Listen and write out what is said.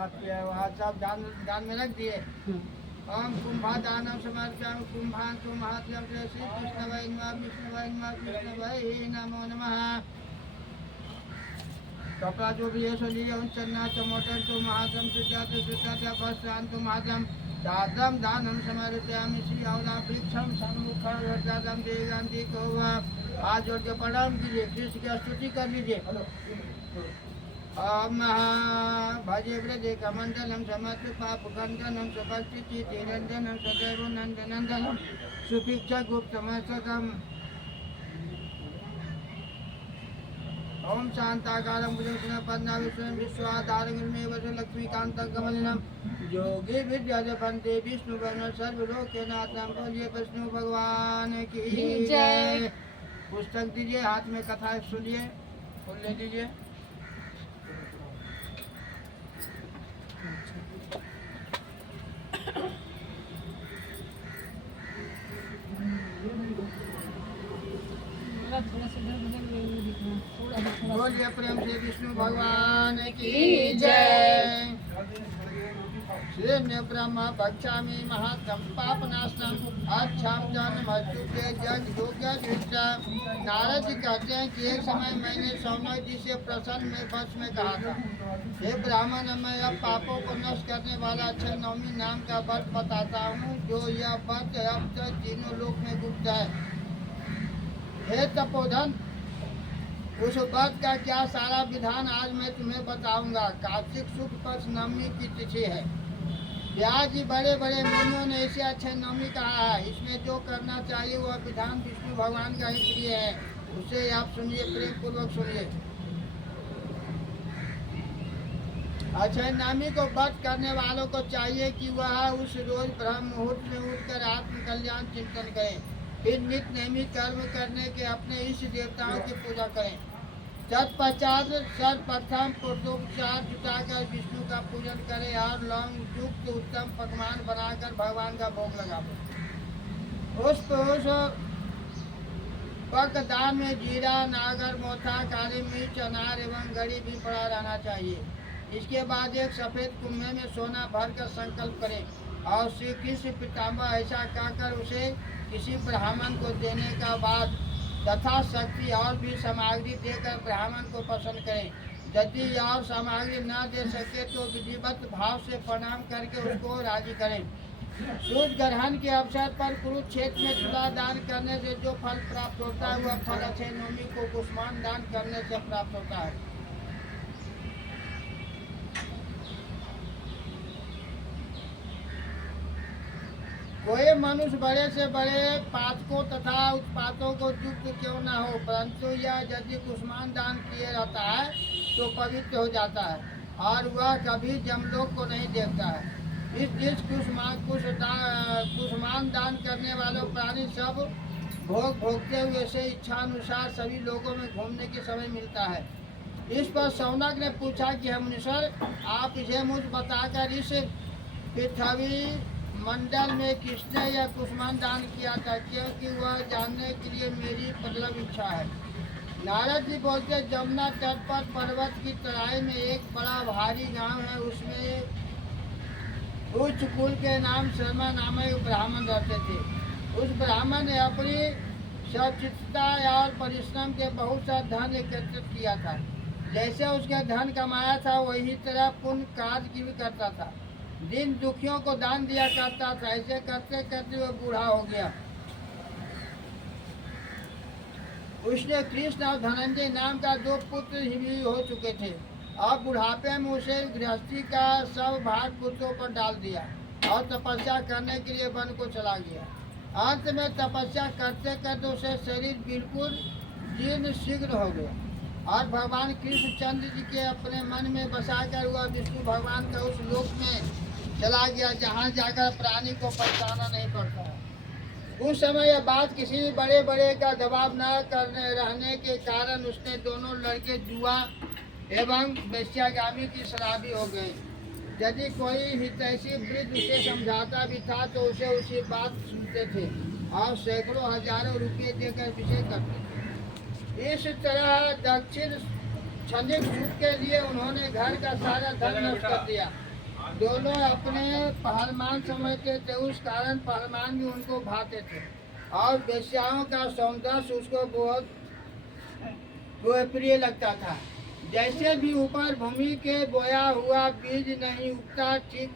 हाथ साफ दान में रख दिए। ओम कुंभा दानम समर्पयामि कुंभां कुंभात्यं श्री कृष्णवै नमः विष्णुवै नमः कृष्णवै नमो नमः। कपड़ा जो भी है सो लिए उन चन्ना चमोटर तो महातम सुजाते वस्त्रांतु महातम दादम दानम समर्पयामि श्री अवला वृक्षम सन्मुखं वर्धादम देगांति को आज जोड़ के प्रणाम कीजिए, कृष्ण की स्तुति कर लीजिए। ओम भजे व्रजे कमंडलम समस्त पाप खंडनम सुभक्ति चितिरंजनम सदैव नंदनंदनम सुभिक्षा गुप्त समस्तम। ओम शांताकारं भुजगशयनपद्मा विष्णुं विश्वाधारं वसु लक्ष्मीकान्तं कमलिनं योगी विद्याधरं विष्णुवर्णं सर्वलोकनाथं बोलिए विष्णु भगवान की जय। पुस्तक दीजिए, हाथ में कथा सुनिए, फूल ले लीजिए। बोलिए प्रेम से विष्णु भगवान की जय। श्री ब्रह्म भक्षामि महात्म पापनाशनम अच्छाम जन्मस्तुते जग योग्य। नारद जी कहते हैं कि एक समय मैंने सौनक जी से प्रसन्न में वश में कहा था, हे ब्राह्मण, मैं अब पापों को नष्ट करने वाला अक्षय नवमी नाम का व्रत बताता हूँ, जो यह व्रत अब तक तीनों लोक में गुप्त है। हे तपोधन, उस व्रत का क्या सारा विधान आज मैं तुम्हें बताऊंगा। कार्तिक शुक्ल पक्ष नवमी की तिथि है। व्यास जी बड़े बड़े मुनियों ने इसे अक्षय नवमी कहा है। इसमें जो करना चाहिए वह विधान विष्णु भगवान का ही प्रिय है, उसे आप सुनिए, प्रेम पूर्वक सुनिए। अक्षय नवमी को व्रत करने वालों को चाहिए कि वह उस रोज ब्रह्म मुहूर्त में उठकर आत्म कल्याण चिंतन करें, फिर नित्य नैमिक कर्म करने के अपने इष्ट देवताओं की पूजा करें। तत्पश्चात सर्वप्रथम पुरुषोपचार जुटाकर विष्णु का पूजन करें और लौंग युक्त उत्तम पकवान बनाकर भगवान का भोग लगाओ। उस पकदान में जीरा, नागर, मोथा, काली मिर्च, अनार एवं गरी भी पड़ा रहना चाहिए। इसके बाद एक सफेद कुम्भे में सोना भरकर संकल्प करें और श्री कृष्ण पितामह ऐसा कहकर उसे किसी ब्राह्मण को देने का बाद तथा शक्ति और भी सामग्री देकर ब्राह्मण को प्रसन्न करें। यदि और सामग्री न दे सके तो विधिवत भाव से प्रणाम करके उसको राजी करें। सूर्य ग्रहण के अवसर पर कुरुक्षेत्र में तुला दान करने से जो फल प्राप्त होता है वह फल अक्षय नवमी को कुष्मांड दान करने से प्राप्त होता है। कोई मनुष्य बड़े से बड़े पातकों तथा उत्पातों को युक्त क्यों न हो, परंतु यह यदि कुष्मांड दान किए रहता है तो पवित्र हो जाता है और वह कभी जमलोक को नहीं देखता है। इस दिन कुष्मांड दान करने वाले प्राणी सब भोग भोगते हुए से इच्छानुसार सभी लोगों में घूमने के समय मिलता है। इस पर शौनक ने पूछा कि हम मुनीश्वर, आप इसे मुझ बताकर इस पृथ्वी मंडल में किसने यह कुष्मांड दान किया था, क्योंकि वह जानने के लिए मेरी प्रबल इच्छा है। नारद जी बोलते, जमुना तट पर पर्वत की तराई में एक बड़ा भारी गांव है। उसमें उच्च कुल के नाम शर्मा नामक ब्राह्मण रहते थे। उस ब्राह्मण ने अपनी सचित्तता और परिश्रम के बहुत सा धन एकत्रित किया था। जैसे उसके धन कमाया था वही तरह पुण्य कार्य की भी करता था। दिन दुखियों को दान दिया करता था। ऐसे करते करते वह बूढ़ा हो गया। उसने कृष्ण और धनंजय नाम का 2 पुत्र भी हो चुके थे और बुढ़ापे में उसे गृहस्थी का सब भार पुत्रों पर डाल दिया और तपस्या करने के लिए वन को चला गया। अंत में तपस्या करते करते उसे शरीर बिल्कुल जीर्ण शीघ्र हो गया और भगवान कृष्ण चंद्र जी के अपने मन में बसाकर वह विष्णु भगवान का उस लोक में चला गया जहाँ जाकर प्राणी को पहचाना नहीं पड़ता है। उस समय यह बात किसी बड़े बड़े का दबाव न करने रहने के कारण उसने दोनों लड़के जुआ एवं वेश्यागामी की शराबी हो गए। यदि कोई हितैषी वृद्ध उसे समझाता भी था तो उसे उसी बात सुनते थे और सैकड़ों हजारों रुपये देकर विषय करते थे। इस तरह दक्षिण क्षणिक सुख के लिए उन्होंने घर का सारा धन नष्ट कर दिया दोनों अपने पहलवान समझते थे, उस कारण पहलवान भी उनको भाते थे और वेश्याओं का सौंदर्य उसको बहुत प्रिय लगता था। जैसे भी ऊपर भूमि के बोया हुआ बीज नहीं उगता, ठीक